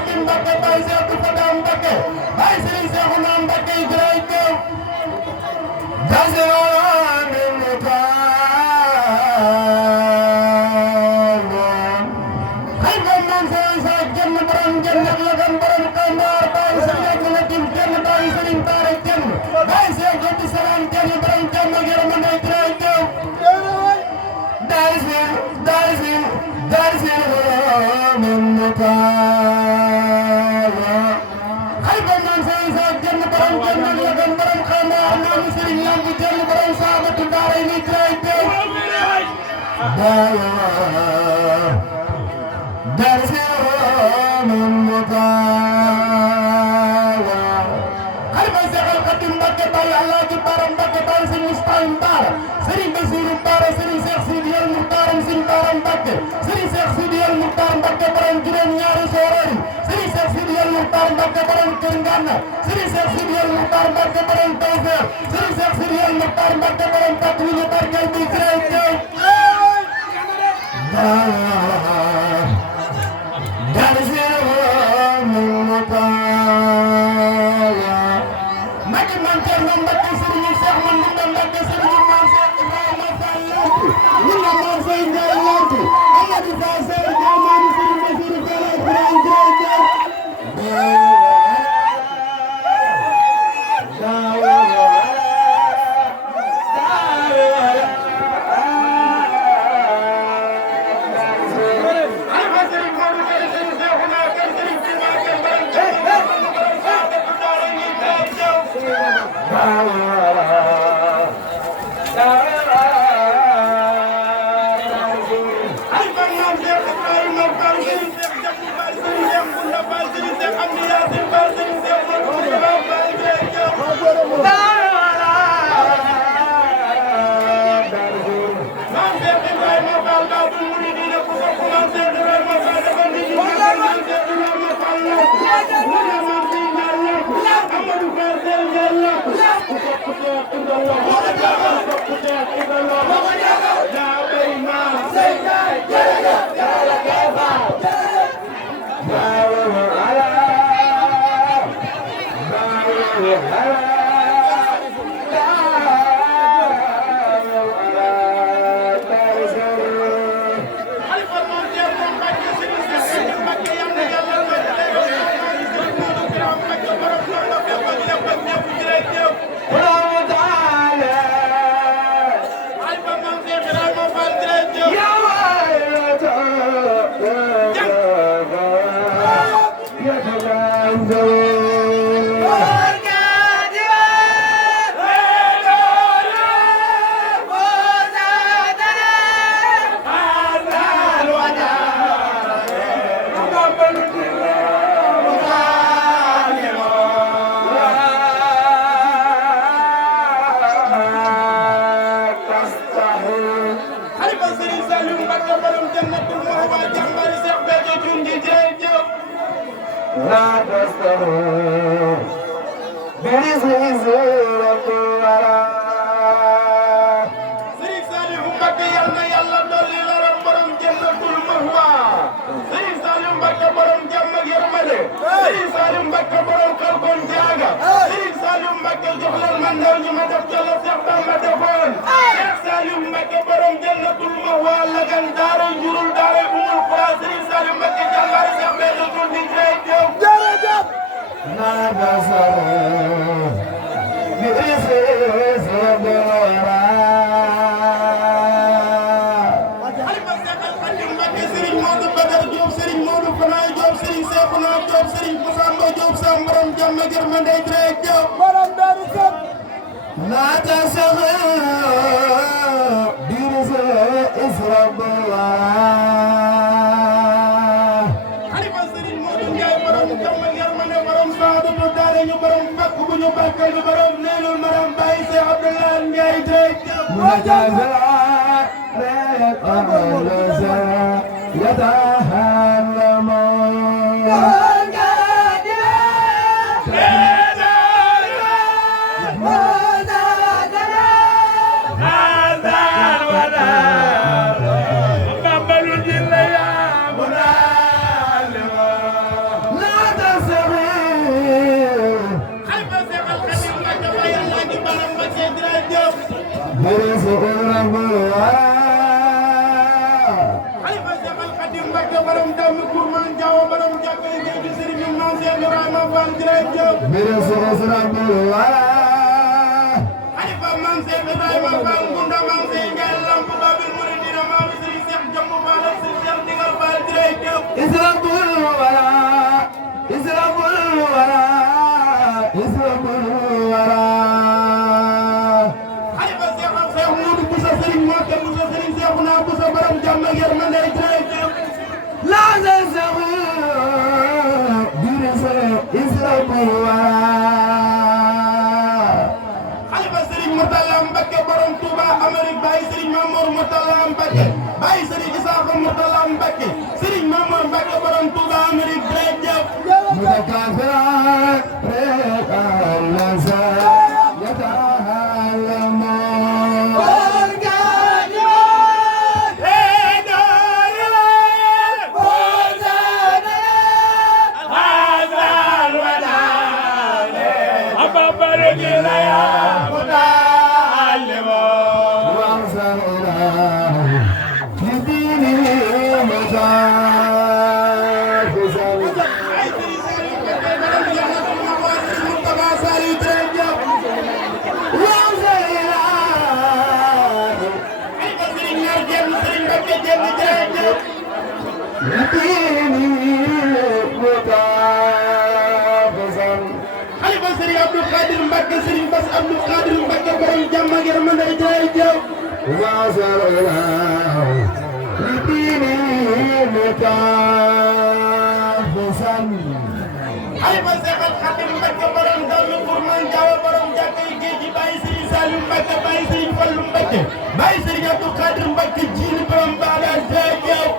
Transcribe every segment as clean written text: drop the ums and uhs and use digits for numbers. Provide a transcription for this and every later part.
Khadim Mbacké Baye Cheikh Abdou Fatah Mbacké Baye Serigne Cheikhouna Mbacké jërëjëf La Mbacke borom jàmm Kourman Diaw borom jàkk yi géej gi Serigne Mame Cheikh Ibrahima Fall jërëjëf. Mbere soxo sura mbolo wala. Xalifa Mame Cheikh Ibrahima Fall Ngunda Mame Cheikh Ndiaye Lamp Babil Mouridina Mame Serigne Cheikh Jomb Fall ak Serigne Cheikh Ndigal Fall jërëjëf. Islam mbolo wala. Islam mbolo wala. Islam mbolo wala. Xalifa Cheikh ak Cheikh Modou Boussa Serigne Mokka Boussa Serigne Cheikhouna Boussa borom jàmm ak yërmande jërëjëf. La zazawu dirisa Islam mbolo wala. Xalifa Serigne Mourtala Mbacke borom Touba Amérique Baye Serigne Mamour Mourtala Mbacke Baye Serigne Issakha Mourtala Mbacke Serigne Mamour Mbacke borom Touba Amérique jërëjëf. Xalifa Serigne Abdou Khadir Mbacke Serigne Bass Abdou Khadir Mbacke borom jàmm ak yërmande jërëjëf. Xalifa Cheikh Khadim Mbacke borom Dami Kourman Diaw borom jàkk yi géej gi Baye Serigne Saliou Mbacke Baye Serigne Fallou Mbacke Baye Serigne Abdou Khadir Mbacke jiili borom Baada jërëjëf.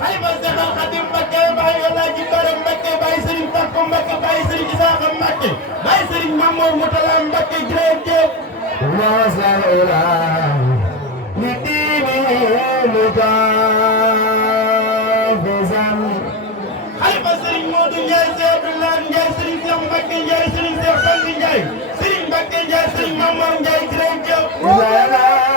Xalifa Cheikh Khadim Mbacke Baye Alaaji Bara Mbacke Baye Serigne Takko Mbacke Baye Serigne Issakha Mbacke Baye Serigne Mamour Moutala Mbacke jërëjëf. Xalifa Serigne Modou Ndiaye Cheikh Abdoulaye Ndiaye Serigne Cheikh Mbacke Ndiaye Serigne Cheikh Fallou Ndiaye Serigne Mbacke Ndiaye Serigne Mamour Ndiaye jërëjëf.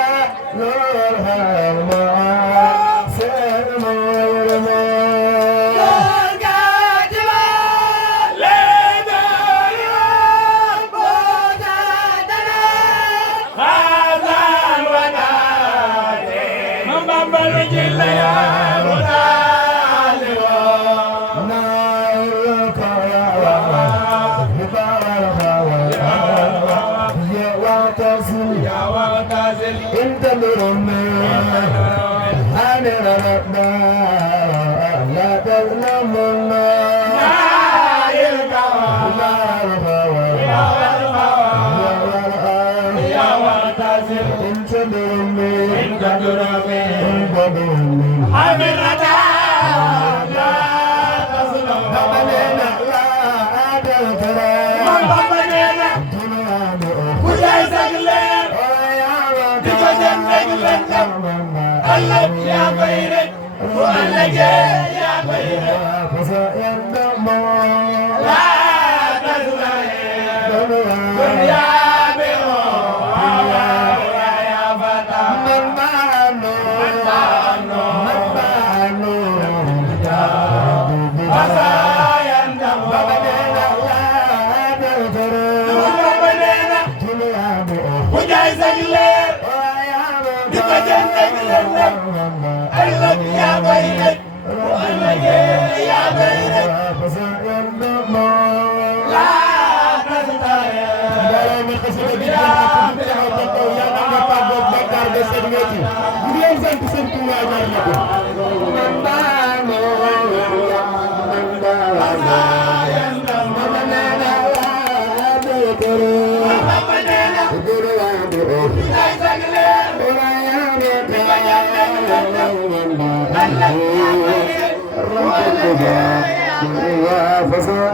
Fasal